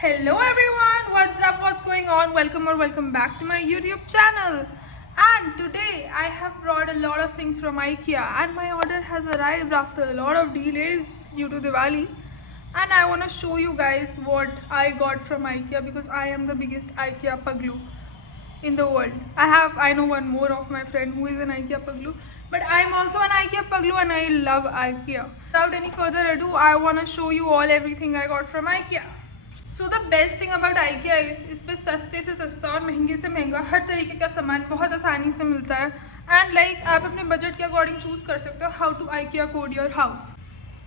Hello everyone, what's up, what's going on? Welcome back to my YouTube channel. And today I have brought a lot of things from IKEA and my order has arrived after a lot of delays due to Diwali. And I want to show you guys what I got from IKEA because I am the biggest IKEA paglu in the world. I know one more of my friend who is an IKEA paglu, but I'm also an IKEA paglu and I love IKEA. Without any further ado, I want to show you all everything I got from IKEA. So the best thing about IKEA is इस पे सस्ते से सस्ता और महंगे से महंगा हर तरीके का सामान बहुत आसानी से मिलता है एंड आप अपने बजट के अकॉर्डिंग चूज कर सकते हो how to IKEA code your house.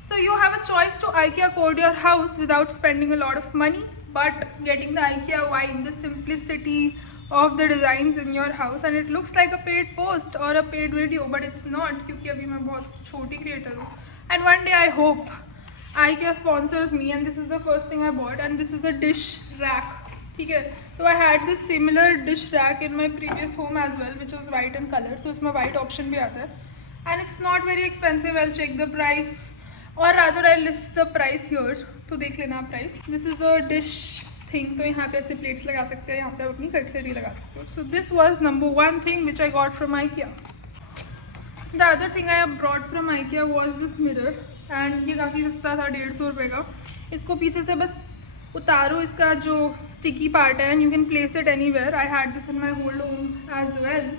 So you have a choice to IKEA code your house without spending a lot of money but getting the IKEA vibe, the simplicity of the designs in your house, and it looks like a paid post or a paid video but it's not क्योंकि अभी मैं बहुत छोटी creator हूँ and one day I hope IKEA sponsors me and this is the first thing I bought and this is a dish rack. ठीक है, so I had this similar dish rack in my previous home as well which was white in color, तो इसमें white option भी आता है and it's not very expensive. I'll check the price or rather I'll list the price here, तो देख लेना price. This is the dish thing, तो यहाँ पे ऐसे plates लगा सकते हैं, यहाँ पे अपनी cutlery लगा सकते हो. So this was number one thing which I got from IKEA. The other thing I have brought from IKEA was this mirror and ये काफ़ी सस्ता था, 150 रुपये का. इसको पीछे से बस उतारो, इसका जो स्टिकी पार्ट है and you can place it anywhere. I had this in my old home as well,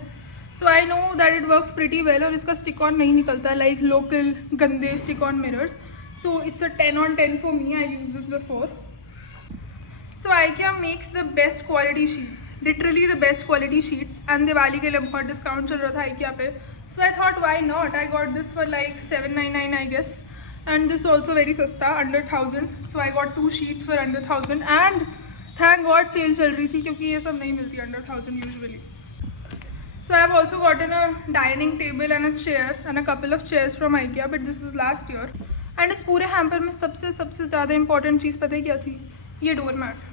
so I know that it works pretty well और इसका स्टिक ऑन नहीं निकलता लाइक लोकल गंदे stick on mirrors. So it's a 10 on 10 for me. I use this before. So IKEA makes the best quality sheets, literally the best quality sheets, and Diwali के लिए बहुत डिस्काउंट चल रहा था IKEA पे. So I thought why not? I got this for like 799 I guess, and this also very सस्ता, under 1000. So I got 2 sheets for under 1000 and thank God cell चल रही थी क्योंकि ये सब नहीं मिलती under 1000 usually. So I have also gotten a dining table and a chair and a couple of chairs from IKEA, but this is last year. And इस पूरे हैम्पर में सबसे ज़्यादा इंपॉर्टेंट चीज़ पता है क्या थी? ये डोर मैट.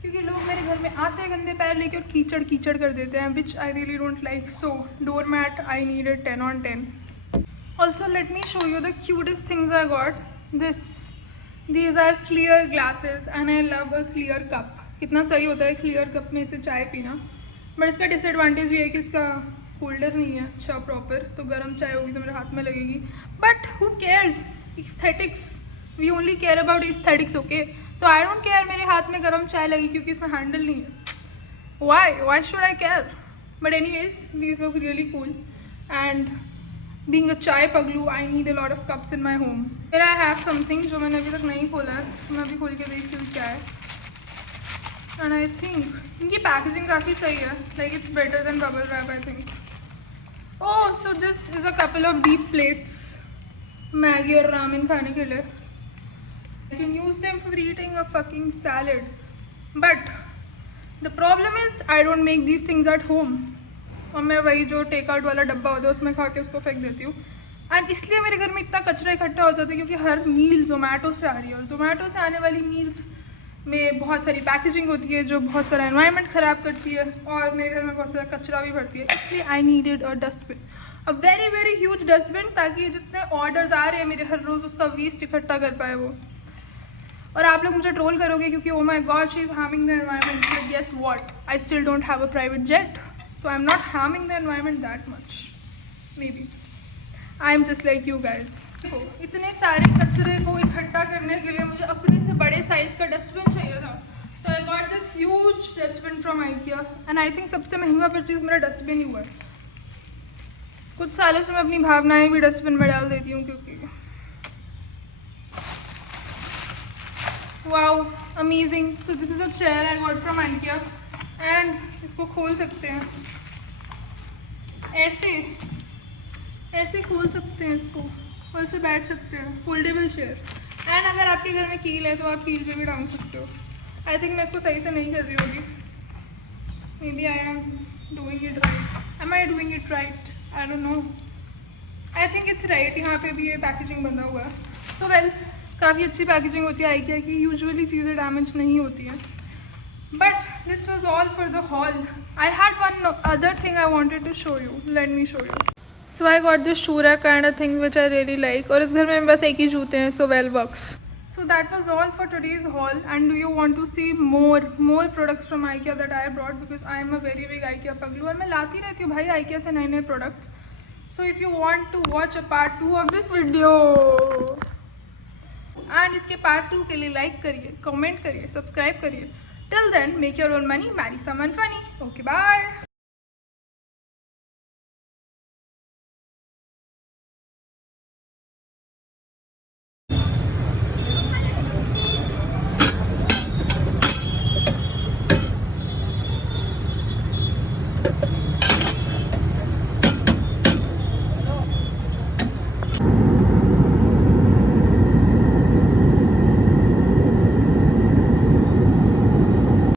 क्योंकि लोग मेरे घर में आते हैं गंदे पैर लेके और कीचड़ कर देते हैं which I really don't like. So door mat I need 10 on 10. Also let me show you the cutest things I got. These are clear glasses and I love a clear cup. कितना सही होता है clear cup में से चाय पीना, बट इसका डिसएडवांटेज ये है कि इसका होल्डर नहीं है अच्छा प्रॉपर, तो गर्म चाय होगी तो मेरे हाथ में लगेगी. But who cares? Aesthetics, we only care about aesthetics. Okay, so I don't care मेरे हाथ में गर्म चाय लगी क्योंकि इसमें हैंडल नहीं है. Why should I care? But anyways these look really cool and being a chai पगलू I need a lot of cups in my home. फिर आई हैव समथिंग जो मैंने अभी तक नहीं खोला है, तो मैं अभी खोल के देखती हूँ क्या है. एंड आई थिंक इनकी पैकेजिंग काफ़ी सही है, like it's better than bubble wrap I think. Oh, so this is a couple of deep plates Maggi और रामेन खाने के लिए. You can use them for eating a fucking salad. But the problem is I don't make these things at home. और मैं वही जो take out वाला डब्बा होता है उसमें खा के उसको फेंक देती हूँ. एंड इसलिए मेरे घर में इतना कचरा इकट्ठा हो जाता है क्योंकि हर मील जोमेटो से आ रही है और जोमेटो से आने वाली मील्स में बहुत सारी पैकेजिंग होती है जो बहुत सारा एनवायरनमेंट ख़राब करती है और मेरे घर में बहुत सारा कचरा भी भरती है. इसलिए I needed a dustbin, a very very huge dustbin, ताकि जितने ऑर्डर्स आ रहे हैं मेरे हर रोज़ उसका वेस्ट इकट्ठा कर पाए वो. और आप लोग मुझे ट्रोल करोगे क्योंकि oh my God she is harming the environment. But guess what, I still don't have a private jet, so I am not harming the environment that much. Maybe I am just like you guys. इतने सारे कचरे को इकट्ठा करने के लिए मुझे अपने से बड़े साइज़ का डस्टबिन चाहिए था. So I got this huge dustbin from IKEA and I think सबसे महंगा परचेज मेरा डस्टबिन ही हुआ है. कुछ सालों से मैं अपनी भावनाएं भी डस्टबिन में डाल देती हूँ क्योंकि wow, amazing. So this is a chair I got from IKEA and इसको खोल सकते हैं ऐसे खोल सकते हैं इसको और इसे बैठ सकते हैं. Foldable chair. एंड अगर आपके घर में कील है तो आप कील पे भी टांग सकते हो. आई थिंक मैं इसको सही से नहीं कर रही होगी. Maybe I am doing it right. Am I doing it right? I don't know. I think it's right. यहाँ पे भी ये पैकेजिंग बंधा हुआ है. सो वेल, काफ़ी अच्छी पैकेजिंग होती है IKEA की. यूजुअली चीज़ें डैमेज नहीं होती हैं. But this was all for the hall. I had one other thing I wanted to show you. Let me show you. So I got this shoe rack kind of thing which I really like. और इस घर में बस एक ही जूते हैं, so well works. So that was all for today's haul. And do you want to see more products from IKEA that I brought, because I am a very big IKEA paglu और मैं लाती रहती हूँ भाई IKEA से नए products. So if you want to watch a part 2 of this video and इसके part 2 के लिए like करिए, comment करिए, subscribe करिए. Till then, make your own money, marry someone funny. Okay, bye.